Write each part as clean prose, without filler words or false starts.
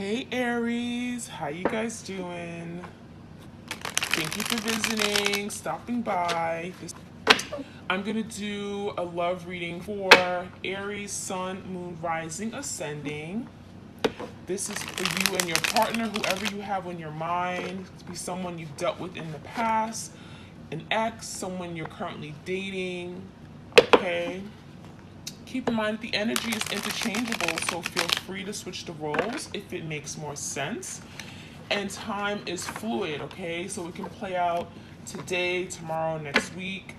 Hey Aries, how you guys doing? Thank you for visiting, stopping by. I'm gonna do a love reading for Aries, Sun, Moon, Rising, Ascending. This is for you and your partner, whoever you have on your mind. It could be someone you've dealt with in the past, an ex, someone you're currently dating. Okay. Keep in mind that the energy is interchangeable, so feel free to switch the roles if it makes more sense. And time is fluid, okay? So it can play out today, tomorrow, next week,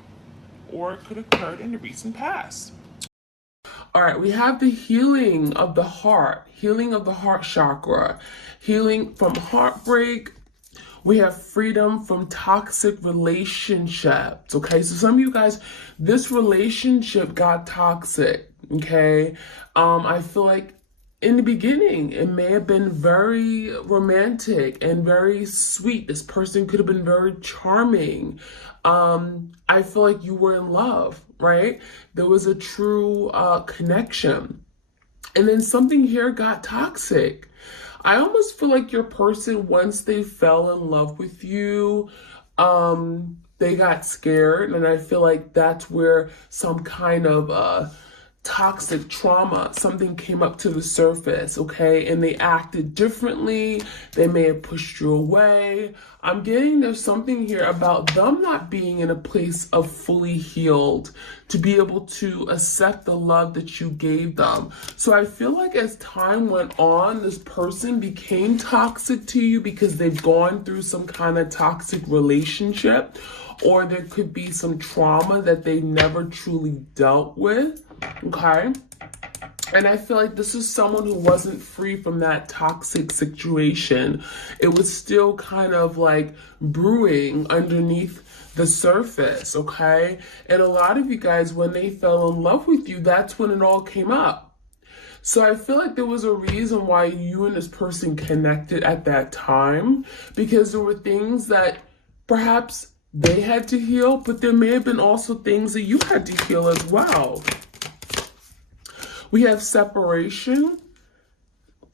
or it could occur in the recent past. All right, we have the healing of the heart chakra, healing from heartbreak. We have freedom from toxic relationships, okay? So some of you guys, this relationship got toxic, okay? I feel like in the beginning, it may have been very romantic and very sweet. This person could have been very charming. I feel like you were in love, right? There was a true connection. And then something here got toxic. I almost feel like your person, once they fell in love with you, they got scared. And I feel like that's where some kind of toxic trauma, something came up to the surface, okay? And they acted differently. They may have pushed you away. I'm getting there's something here about them not being in a place of fully healed to be able to accept the love that you gave them. So I feel like as time went on, this person became toxic to you because they've gone through some kind of toxic relationship, or there could be some trauma that they never truly dealt with. Okay. And I feel like this is someone who wasn't free from that toxic situation. It was still kind of like brewing underneath the surface. Okay. And a lot of you guys, when they fell in love with you, that's when it all came up. So I feel like there was a reason why you and this person connected at that time, because there were things that perhaps they had to heal, but there may have been also things that you had to heal as well. We have separation,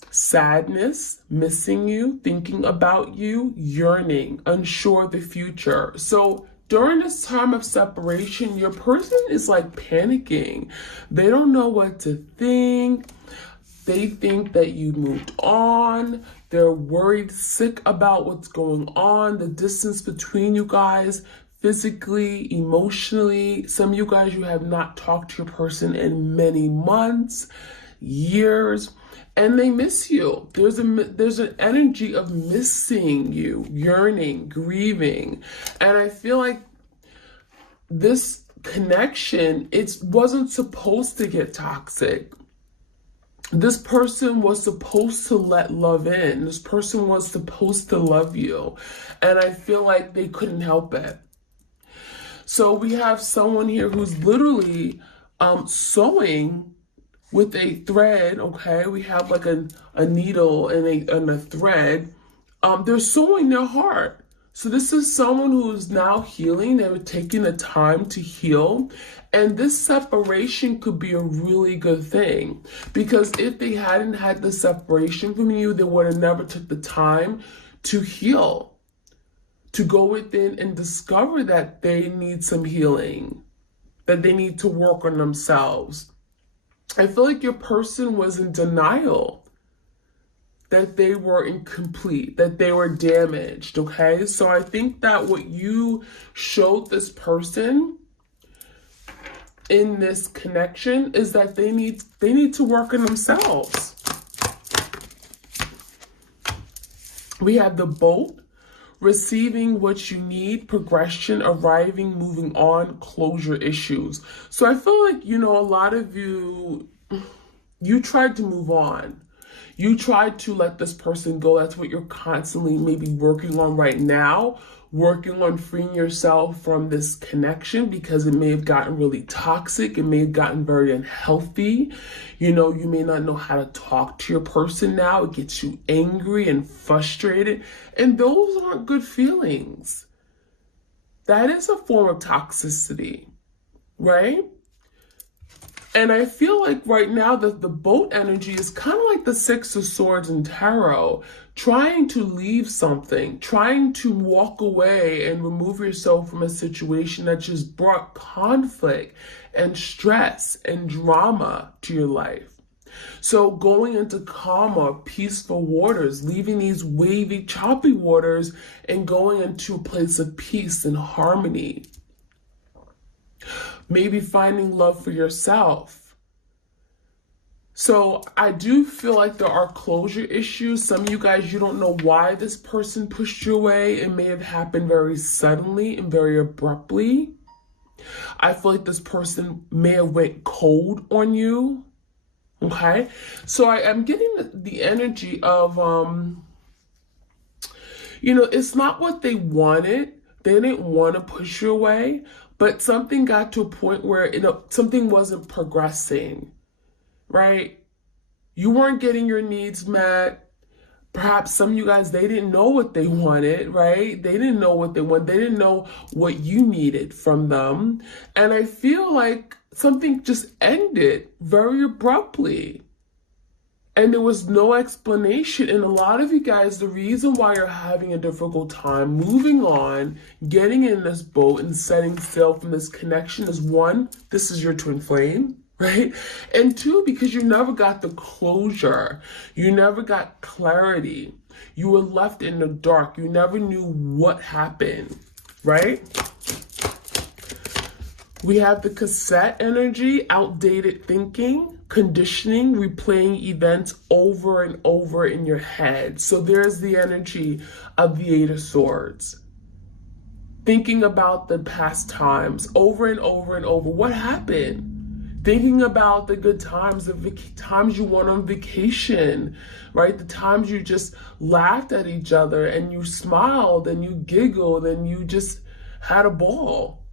sadness, missing you, thinking about you, yearning, unsure of the future. So during this time of separation, your person is like panicking. They don't know what to think. They think that you moved on. They're worried, sick about what's going on, the distance between you guys, physically, emotionally. Some of you guys, you have not talked to your person in many months, years, and they miss you. There's an energy of missing you, yearning, grieving. And I feel like this connection, it wasn't supposed to get toxic. This person was supposed to let love in. This person was supposed to love you. And I feel like they couldn't help it. So we have someone here who's literally sewing with a thread, okay? We have like a needle and a thread. They're sewing their heart. So this is someone who is now healing. They were taking the time to heal. And this separation could be a really good thing, because if they hadn't had the separation from you, they would have never took the time to heal, to go within and discover that they need some healing, that they need to work on themselves. I feel like your person was in denial that they were incomplete, that they were damaged, okay? So I think that what you showed this person in this connection is that they need to work on themselves. We have the boat, receiving what you need, progression, arriving, moving on, closure issues. So I feel like, a lot of you tried to move on. You tried to let this person go. That's what you're constantly maybe working on right now, working on freeing yourself from this connection, because it may have gotten really toxic. It may have gotten very unhealthy. You may not know how to talk to your person now. It gets you angry and frustrated. And those aren't good feelings. That is a form of toxicity, right? And I feel like right now that the boat energy is kind of like the Six of Swords in tarot, trying to leave something, trying to walk away and remove yourself from a situation that just brought conflict and stress and drama to your life. So going into calmer, peaceful waters, leaving these wavy, choppy waters and going into a place of peace and harmony. Maybe finding love for yourself. So I do feel like there are closure issues. Some of you guys, you don't know why this person pushed you away. It may have happened very suddenly and very abruptly. I feel like this person may have went cold on you. Okay, so I am getting the energy of, it's not what they wanted. They didn't want to push you away, but something got to a point where, something wasn't progressing, right? You weren't getting your needs met. Perhaps some of you guys, they didn't know what they wanted, right? They didn't know what they wanted. They didn't know what you needed from them. And I feel like something just ended very abruptly. And there was no explanation. And a lot of you guys, the reason why you're having a difficult time moving on, getting in this boat and setting sail from this connection is, one, this is your twin flame, right? And two, because you never got the closure. You never got clarity. You were left in the dark. You never knew what happened, right? We have the cassette energy, outdated thinking, conditioning, replaying events over and over in your head. So there's the energy of the Eight of Swords. Thinking about the past times over and over and over. What happened? Thinking about the good times, the times you went on vacation, right? The times you just laughed at each other and you smiled and you giggled and you just had a ball.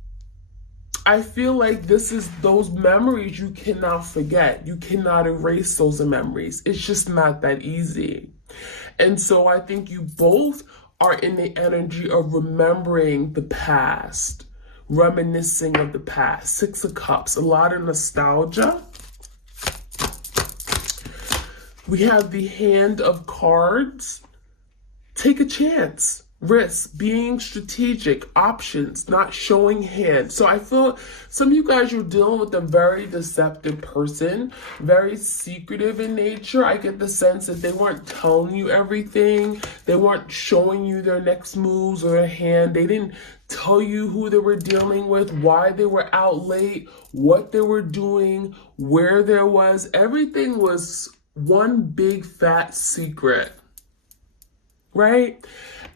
I feel like this is those memories you cannot forget. You cannot erase those memories. It's just not that easy. And so I think you both are in the energy of remembering the past, reminiscing of the past. Six of Cups, a lot of nostalgia. We have the Hand of Cards. Take a chance. Risk, being strategic, options, not showing hands. So I feel some of you guys, you're dealing with a very deceptive person, very secretive in nature. I get the sense that they weren't telling you everything. They weren't showing you their next moves or their hand. They didn't tell you who they were dealing with, why they were out late, what they were doing, where there was. Everything was one big fat secret, right?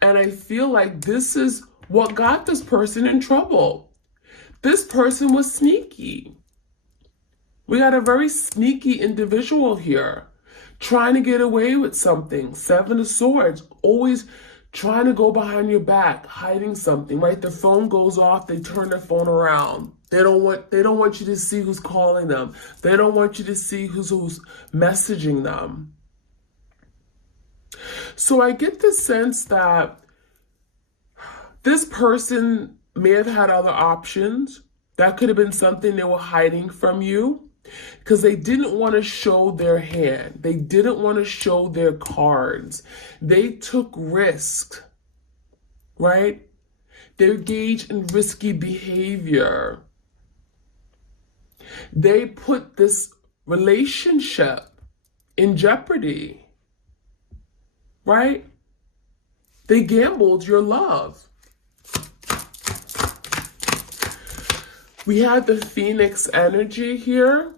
And I feel like this is what got this person in trouble. This person was sneaky. We got a very sneaky individual here, trying to get away with something. Seven of Swords, always trying to go behind your back, hiding something, right? The phone goes off, they turn their phone around. They don't want you to see who's calling them. They don't want you to see who's messaging them. So I get the sense that this person may have had other options. That could have been something they were hiding from you because they didn't want to show their hand. They didn't want to show their cards. They took risks, right? They engaged in risky behavior. They put this relationship in jeopardy. Right? They gambled your love. We have the Phoenix energy here.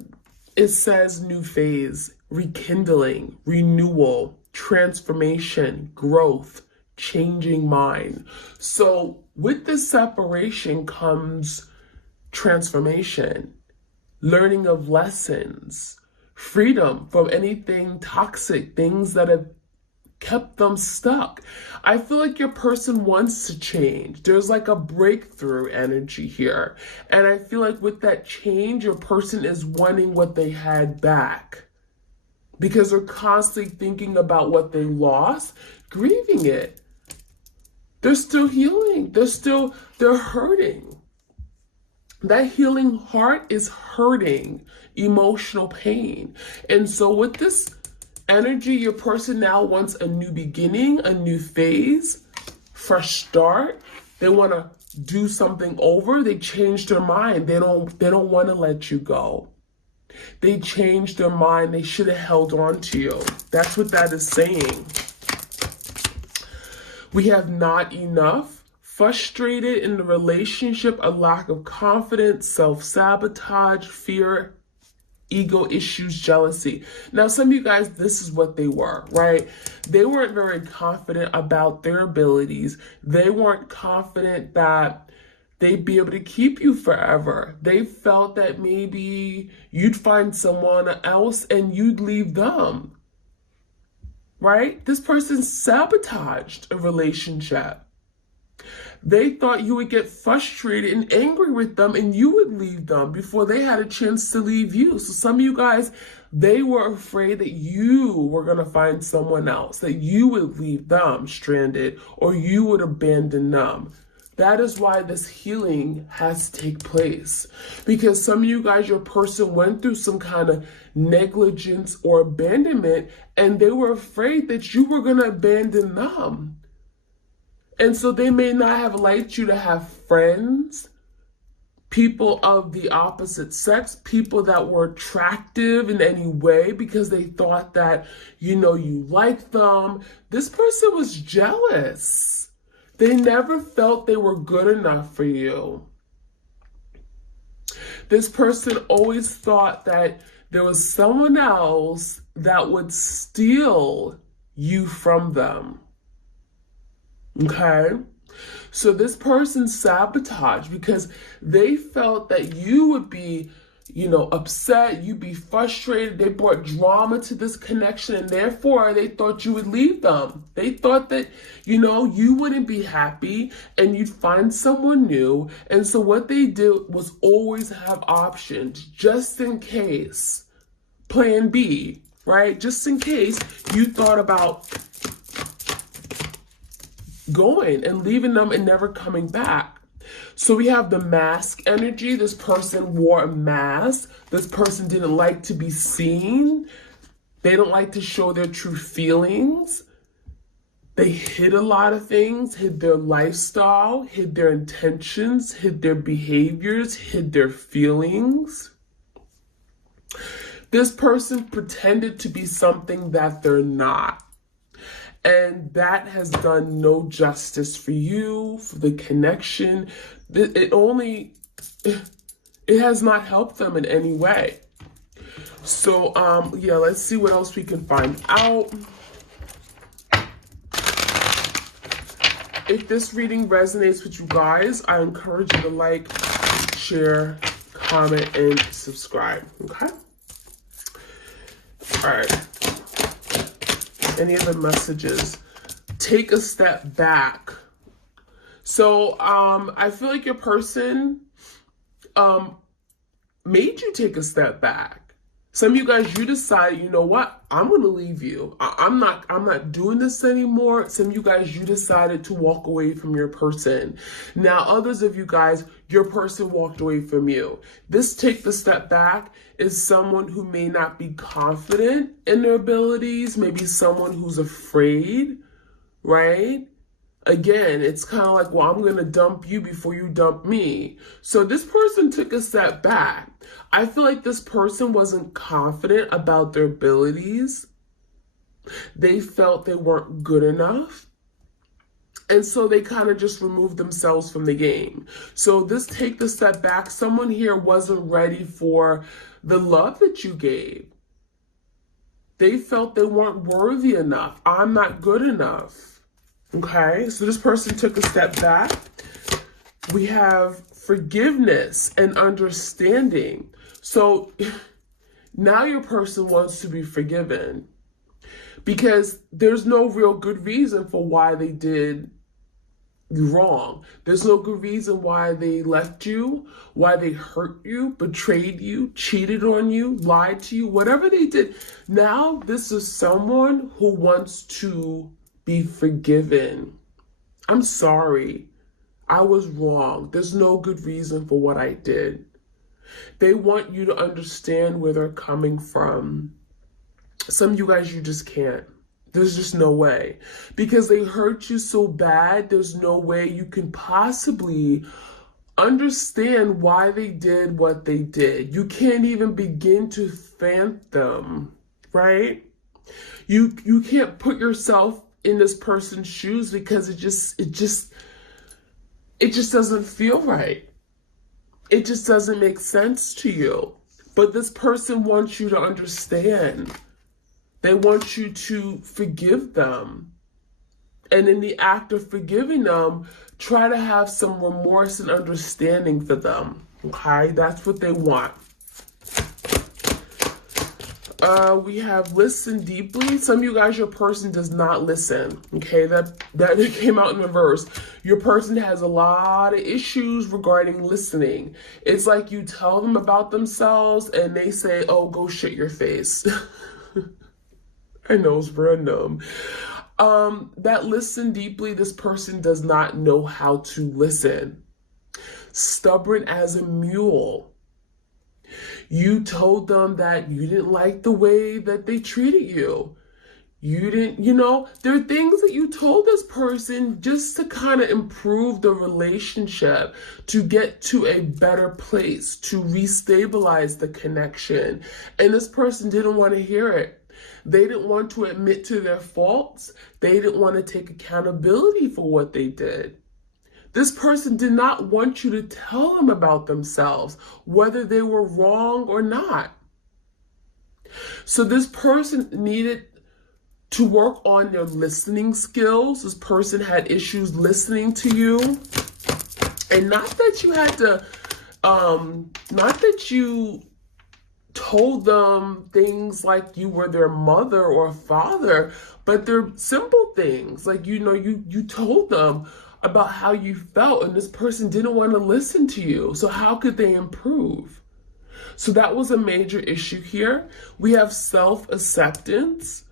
It says new phase, rekindling, renewal, transformation, growth, changing mind. So with this separation comes transformation, learning of lessons, freedom from anything toxic, things that have kept them stuck. I feel like your person wants to change. There's like a breakthrough energy here. And I feel like with that change, your person is wanting what they had back because they're constantly thinking about what they lost, grieving it. They're still healing. They're hurting. That healing heart is hurting, emotional pain. And so with this energy, your person now wants a new beginning, a new phase, fresh start. They want to do something over. They change their mind. They don't want to let you go. They changed their mind. They should have held on to you. That's what that is saying. We have not enough, frustrated in the relationship, a lack of confidence, self-sabotage, fear, ego issues, jealousy. Now, some of you guys, this is what they were, right? They weren't very confident about their abilities. They weren't confident that they'd be able to keep you forever. They felt that maybe you'd find someone else and you'd leave them, right? This person sabotaged a relationship. They thought you would get frustrated and angry with them and you would leave them before they had a chance to leave you. So some of you guys, they were afraid that you were going to find someone else, that you would leave them stranded or you would abandon them. That is why this healing has to take place. Because some of you guys, your person went through some kind of negligence or abandonment and they were afraid that you were going to abandon them. And so they may not have liked you to have friends, people of the opposite sex, people that were attractive in any way because they thought that, you liked them. This person was jealous. They never felt they were good enough for you. This person always thought that there was someone else that would steal you from them. Okay? So this person sabotaged because they felt that you would be, upset, you'd be frustrated. They brought drama to this connection and therefore they thought you would leave them. They thought that, you wouldn't be happy and you'd find someone new. And so what they did was always have options just in case. Plan B, right? Just in case you thought about going and leaving them and never coming back. So we have the mask energy. This person wore a mask. This person didn't like to be seen. They don't like to show their true feelings. They hid a lot of things, hid their lifestyle, hid their intentions, hid their behaviors, hid their feelings. This person pretended to be something that they're not. And that has done no justice for you, for the connection. It has not helped them in any way. So, let's see what else we can find out. If this reading resonates with you guys, I encourage you to like, share, comment, and subscribe, okay? All right. Any other messages? Take a step back. So I feel like your person made you take a step back. Some of you guys, you decide, you know what? I'm going to leave you. I'm not doing this anymore. Some of you guys, you decided to walk away from your person. Now, others of you guys, your person walked away from you. This take the step back is someone who may not be confident in their abilities, maybe someone who's afraid, right? Again, it's kind of like, well, I'm going to dump you before you dump me. So this person took a step back. I feel like this person wasn't confident about their abilities. They felt they weren't good enough. And so they kind of just removed themselves from the game. So this take the step back, someone here wasn't ready for the love that you gave. They felt they weren't worthy enough. I'm not good enough. Okay, so this person took a step back. We have forgiveness and understanding. So now your person wants to be forgiven because there's no real good reason for why they did you wrong. There's no good reason why they left you, why they hurt you, betrayed you, cheated on you, lied to you, whatever they did. Now this is someone who wants to be forgiven. I'm sorry. I was wrong. There's no good reason for what I did. They want you to understand where they're coming from. Some of you guys, you just can't. There's just no way. Because they hurt you so bad, there's no way you can possibly understand why they did what they did. You can't even begin to fathom, right? You can't put yourself in this person's shoes because it just doesn't feel right. It just doesn't make sense to you. But this person wants you to understand. They want you to forgive them. And in the act of forgiving them, try to have some remorse and understanding for them. Okay? That's what they want. We have listen deeply. Some of you guys, your person does not listen. Okay, that came out in reverse. Your person has a lot of issues regarding listening. It's like you tell them about themselves and they say, oh, go shit your face. I know it's random. That listen deeply, this person does not know how to listen. Stubborn as a mule. You told them that you didn't like the way that they treated you. You didn't, there are things that you told this person just to kind of improve the relationship, to get to a better place, to restabilize the connection. And this person didn't want to hear it. They didn't want to admit to their faults. They didn't want to take accountability for what they did. This person did not want you to tell them about themselves, whether they were wrong or not. So this person needed to work on their listening skills. This person had issues listening to you. And not that you had to, not that you told them things like you were their mother or father, but they're simple things. Like, you told them about how you felt, and this person didn't want to listen to you. So how could they improve? So that was a major issue here. We have self-acceptance.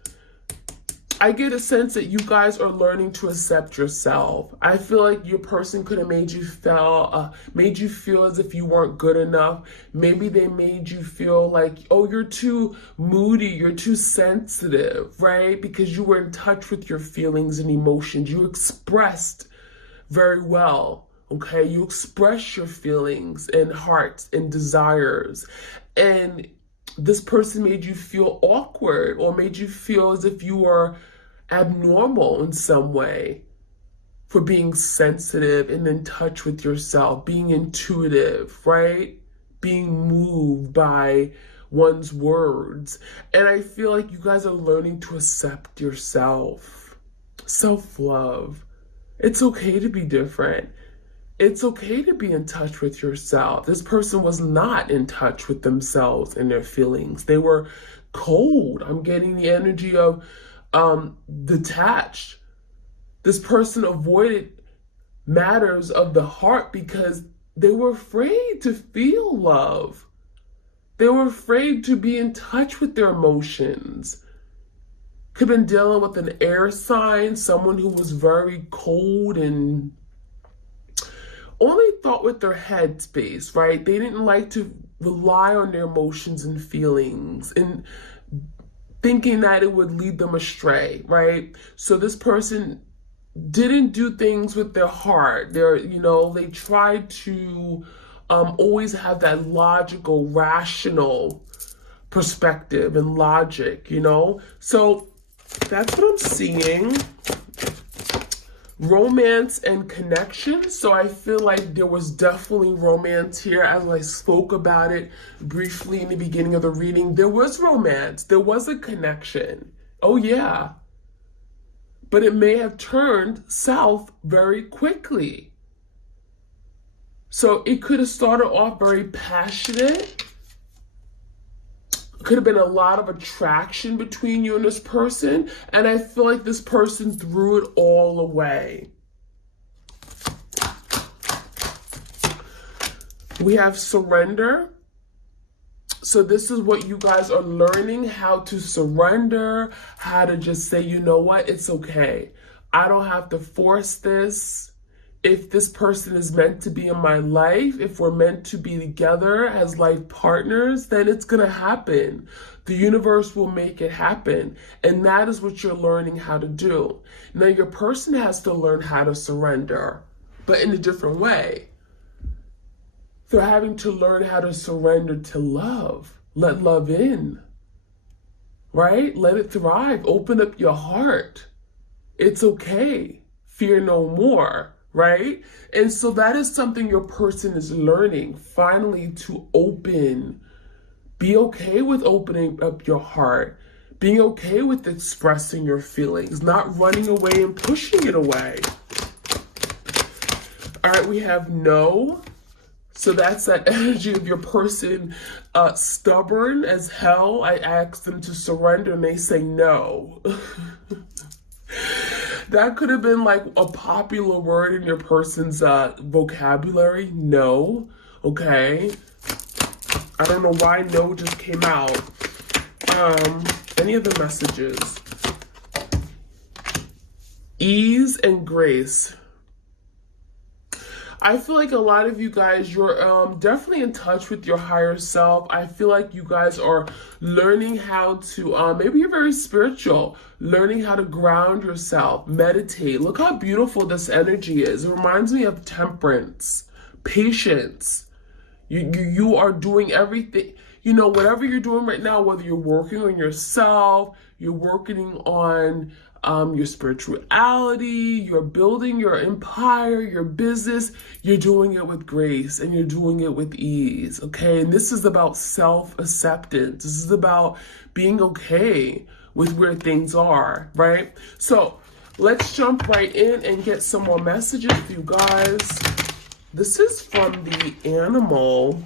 I get a sense that you guys are learning to accept yourself. I feel like your person could have made you feel as if you weren't good enough. Maybe they made you feel like, oh, you're too moody, you're too sensitive, right? Because you were in touch with your feelings and emotions. You expressed very well, okay? You express your feelings and hearts and desires. And this person made you feel awkward or made you feel as if you were abnormal in some way for being sensitive and in touch with yourself, being intuitive, right? Being moved by one's words. And I feel like you guys are learning to accept yourself. Self-love. It's okay to be different. It's okay to be in touch with yourself. This person was not in touch with themselves and their feelings. They were cold. I'm getting the energy of detached. This person avoided matters of the heart because they were afraid to feel love. They were afraid to be in touch with their emotions. Could have been dealing with an air sign, someone who was very cold and only thought with their head space, right? They didn't like to rely on their emotions and feelings and thinking that it would lead them astray, right? So this person didn't do things with their heart. They tried to always have that logical, rational perspective and logic, So that's what I'm seeing. Romance and connection. So I feel like there was definitely romance here. As I spoke about it briefly in the beginning of the reading, there was romance. There was a connection. Oh yeah. But it may have turned south very quickly. So it could have started off very passionate. Could have been a lot of attraction between you and this person. And I feel like this person threw it all away. We have surrender. So this is what you guys are learning, how to surrender, how to just say, you know what, it's okay. I don't have to force this. if this person is meant to be in my life, if we're meant to be together as life partners, then it's going to happen. The universe will make it happen. And that is what you're learning how to do. Now, your person has to learn how to surrender, but in a different way. They're having to learn how to surrender to love. Let love in, right? Let it thrive. Open up your heart. It's okay. Fear no more, right? And so that is something your person is learning, finally, to open. Be okay with opening up your heart. Being okay with expressing your feelings, not running away and pushing it away. All right, we have no. So that's that energy of your person stubborn as hell. I ask them to surrender and they say no. That could have been like a popular word in your person's vocabulary. No. Okay. I don't know why no just came out. Any other messages? Ease and grace. I feel like a lot of you guys, you're definitely in touch with your higher self. I feel like you guys are learning how to, maybe you're very spiritual, learning how to ground yourself, meditate. Look how beautiful this energy is. It reminds me of temperance, patience. You are doing everything, you know, whatever you're doing right now, whether you're working on yourself, you're working on your spirituality, you're building your empire, your business, you're doing it with grace and you're doing it with ease, okay? And this is about self-acceptance. This is about being okay with where things are, right? So let's jump right in and get some more messages for you guys. This is from the animal,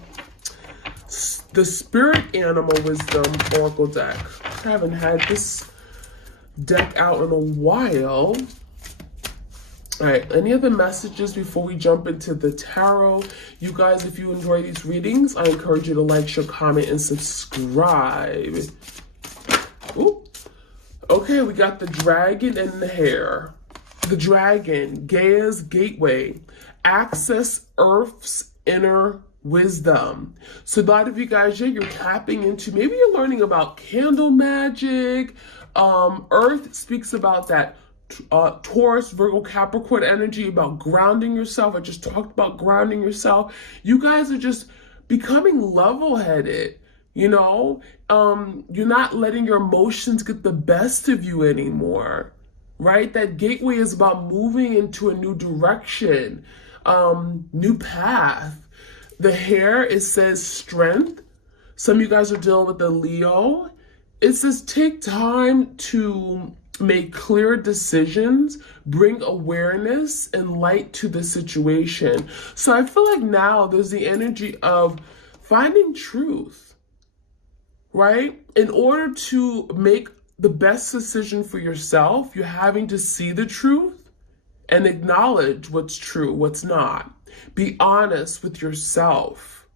the Spirit Animal Wisdom Oracle deck. I haven't had this deck out in a while. All right, any other messages before we jump into the tarot? You guys, if you enjoy these readings, I encourage you to like, share, comment, and subscribe. Ooh. Okay, we got the dragon and the hare. The dragon, Gaia's gateway, access Earth's inner wisdom. So a lot of you guys, yeah, you're tapping into, maybe you're learning about candle magic. Earth speaks about that Taurus, Virgo, Capricorn energy, about grounding yourself. I just talked about grounding yourself. You guys are just becoming level-headed, you know? You're not letting your emotions get the best of you anymore, right? That gateway is about moving into a new direction, new path. The hare, it says strength. Some of you guys are dealing with the Leo. It says take time to make clear decisions, bring awareness and light to the situation. So I feel like now there's the energy of finding truth, right? In order to make the best decision for yourself, you're having to see the truth and acknowledge what's true, what's not. Be honest with yourself,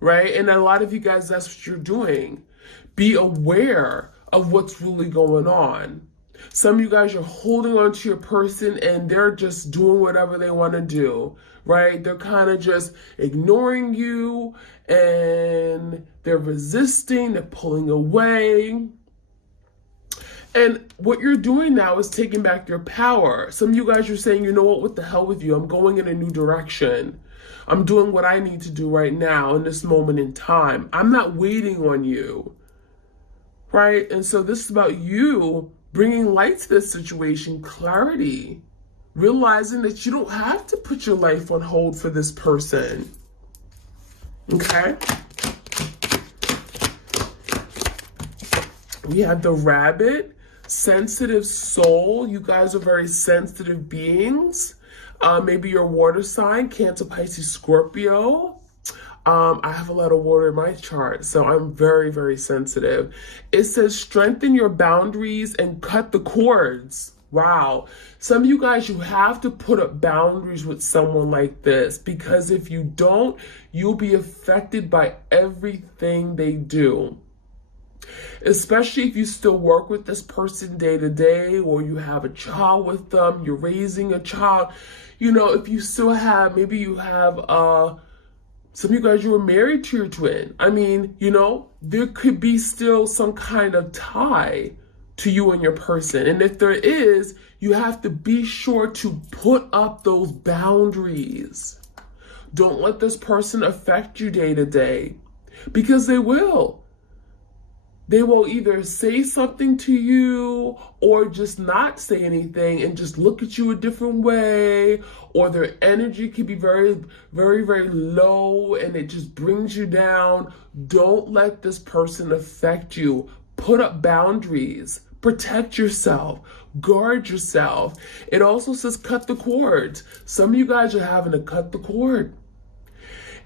right? And a lot of you guys, that's what you're doing. Be aware of what's really going on. Some of you guys are holding on to your person and they're just doing whatever they want to do, right? They're kind of just ignoring you and they're resisting, they're pulling away. And what you're doing now is taking back your power. Some of you guys are saying, you know what the hell with you? I'm going in a new direction. I'm doing what I need to do right now in this moment in time. I'm not waiting on you, right? And so this is about you bringing light to this situation, clarity, realizing that you don't have to put your life on hold for this person, okay? We have the rabbit. Sensitive soul. You guys are very sensitive beings. Maybe you're a water sign, Cancer, Pisces, Scorpio. I have a lot of water in my chart, so I'm very, very sensitive. It says strengthen your boundaries and cut the cords. Wow. Some of you guys, you have to put up boundaries with someone like this, because if you don't, you'll be affected by everything they do. Especially if you still work with this person day to day, or you have a child with them, you're raising a child. You know, if you still have, maybe you have, some of you guys, you were married to your twin. I mean, you know, there could be still some kind of tie to you and your person. And if there is, you have to be sure to put up those boundaries. Don't let this person affect you day to day, because they will. They will either say something to you or just not say anything and just look at you a different way, or their energy can be very, very, very low and it just brings you down. Don't let this person affect you. Put up boundaries. Protect yourself. Guard yourself. It also says cut the cords. Some of you guys are having to cut the cord.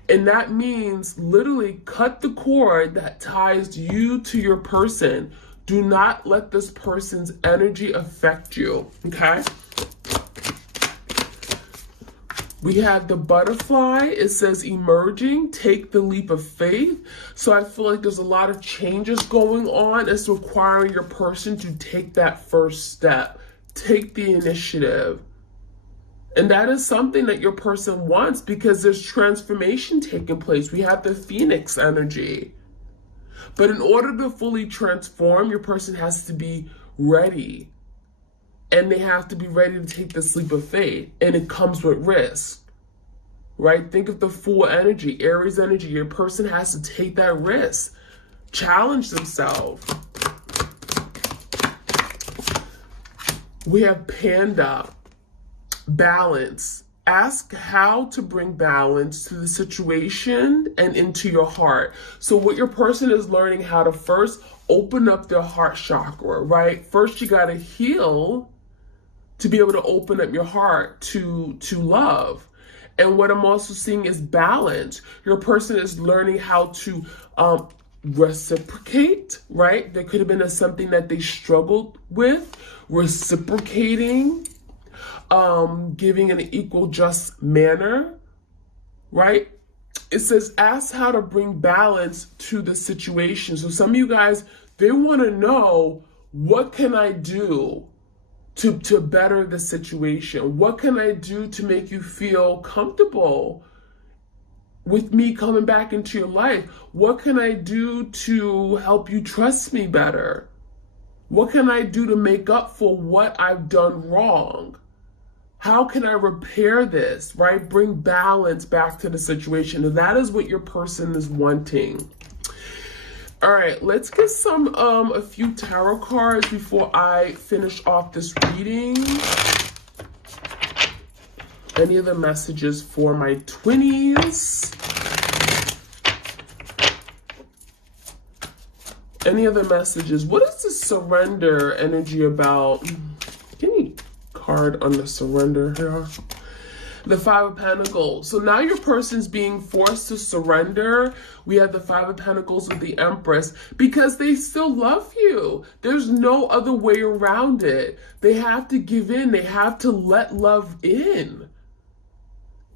And that means literally cut the cord that ties you to your person. Do not let this person's energy affect you, okay? We have the butterfly. It says emerging, take the leap of faith. So I feel like there's a lot of changes going on. It's requiring your person to take that first step. Take the initiative. And that is something that your person wants, because there's transformation taking place. We have the Phoenix energy. But in order to fully transform, your person has to be ready. And they have to be ready to take this leap of faith. And it comes with risk, right? Think of the Fool energy, Aries energy. Your person has to take that risk, challenge themselves. We have Panda. Balance. Ask how to bring balance to the situation and into your heart. So what your person is learning how to first open up their heart chakra, right? First, you got to heal to be able to open up your heart to love. And what I'm also seeing is balance. Your person is learning how to reciprocate, right? There could have been something that they struggled with, reciprocating, giving an equal just manner, right? It says, ask how to bring balance to the situation. So some of you guys, they want to know, what can I do to better the situation? What can I do to make you feel comfortable with me coming back into your life? What can I do to help you trust me better? What can I do to make up for what I've done wrong? How can I repair this, right? Bring balance back to the situation. And that is what your person is wanting. All right, let's get a few tarot cards before I finish off this reading. Any other messages for my twinnies? Any other messages? What is the surrender energy about? Give me card on the surrender here. The Five of Pentacles. So now your person's being forced to surrender. We have the Five of Pentacles with the Empress, because they still love you. There's no other way around it. They have to give in. They have to let love in.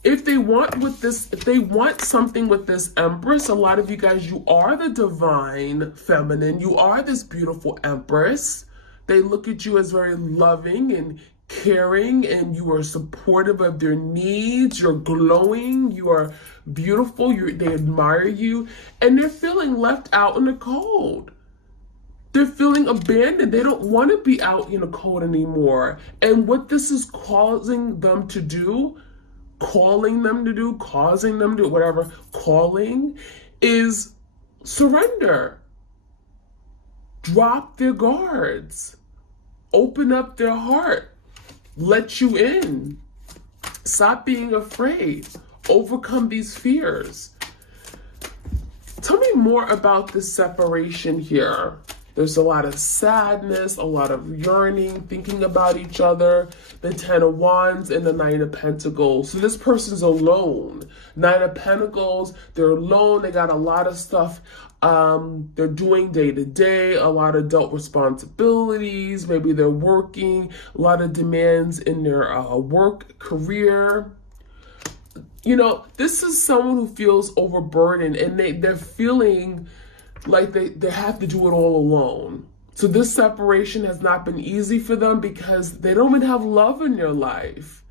If they want something with this Empress, a lot of you guys, you are the divine feminine. You are this beautiful Empress. They look at you as very loving and caring, and you are supportive of their needs. You're glowing. You are beautiful. They admire you, and they're feeling left out in the cold. They're feeling abandoned. They don't want to be out in the cold anymore. And what this is causing them to do, causing them to do, whatever, calling, is surrender. Drop their guards. Open up their heart. Let you in. Stop being afraid. Overcome these fears. Tell me more about this separation here. There's a lot of sadness, a lot of yearning, thinking about each other. The Ten of Wands and the Nine of Pentacles. So this person's alone. Nine of Pentacles, they're alone. They got a lot of stuff they're doing day to day, a lot of adult responsibilities. Maybe they're working, a lot of demands in their work career. You know, this is someone who feels overburdened, and they're feeling like they have to do it all alone. So this separation has not been easy for them because they don't even have love in their life,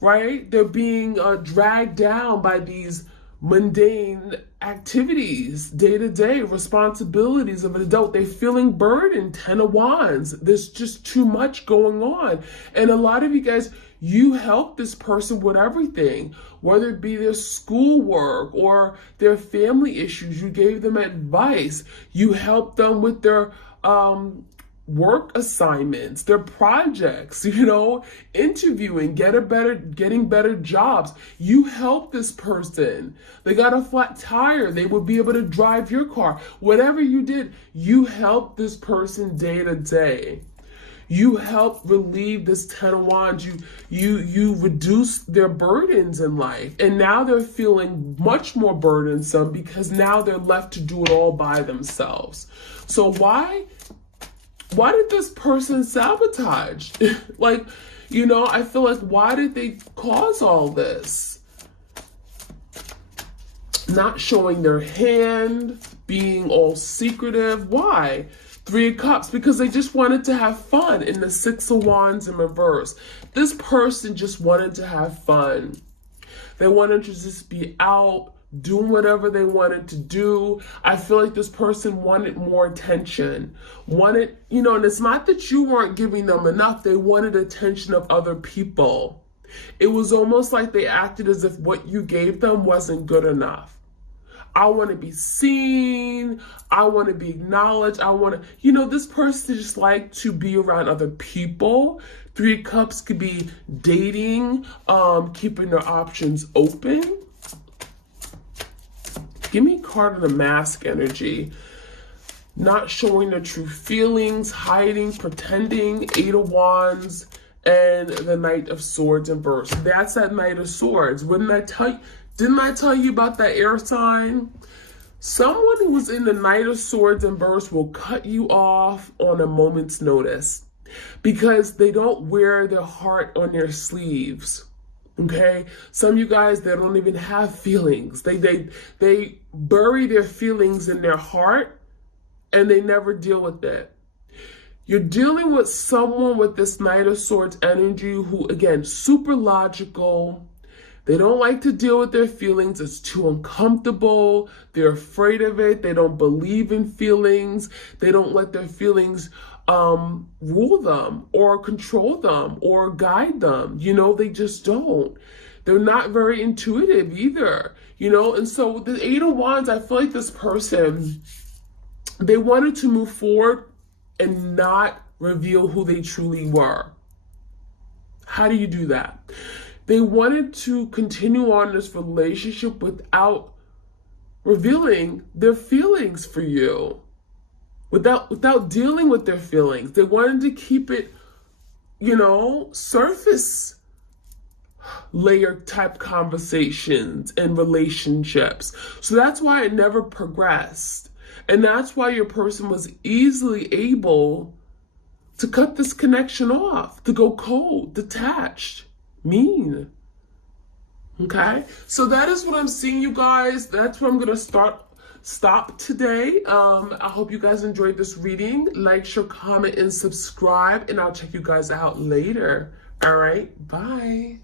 right? They're being dragged down by these mundane activities, day-to-day responsibilities of an adult. They're feeling burdened, 10 of Wands. There's just too much going on. And a lot of you guys, you help this person with everything, whether it be their schoolwork or their family issues. You gave them advice. You helped them with their work assignments, their projects, interviewing, getting better jobs. You help this person. They got a flat tire. They would be able to drive your car. Whatever you did, you help this person day to day. You help relieve this 10 of Wands. You reduce their burdens in life. And now they're feeling much more burdensome because now they're left to do it all by themselves. So why did this person sabotage? I feel like, why did they cause all this? Not showing their hand, being all secretive. Why? 3 of Cups, because they just wanted to have fun. In the 6 of Wands in reverse, this person just wanted to have fun. They wanted to just be out, doing whatever they wanted to do. I feel like this person wanted more attention. And it's not that you weren't giving them enough. They wanted attention of other people. It was almost like they acted as if what you gave them wasn't good enough. I want to be seen. I want to be acknowledged. This person just like to be around other people. 3 of Cups could be dating, keeping their options open. Give me a card of the Mask energy. Not showing their true feelings, hiding, pretending. 8 of Wands and the Knight of Swords in reverse. That's that Knight of Swords. Didn't I tell you about that air sign? Someone who was in the Knight of Swords in reverse will cut you off on a moment's notice because they don't wear their heart on their sleeves. Okay, some of you guys, they don't even have feelings. They bury their feelings in their heart and they never deal with it. You're dealing with someone with this Knight of Swords energy who, again, super logical. They don't like to deal with their feelings. It's too uncomfortable. They're afraid of it. They don't believe in feelings. They don't let their feelings rule them or control them or guide them. They just don't. They're not very intuitive either, and so with the 8 of Wands, I feel like this person, they wanted to move forward and not reveal who they truly were. How do you do that? They wanted to continue on this relationship without revealing their feelings for you. Without dealing with their feelings. They wanted to keep it, surface layer type conversations and relationships. So that's why it never progressed. And that's why your person was easily able to cut this connection off, to go cold, detached, mean. Okay? So that is what I'm seeing, you guys. That's where I'm going to stop today. I hope you guys enjoyed this reading. Like, share, comment, and subscribe, and I'll check you guys out later. All right, bye.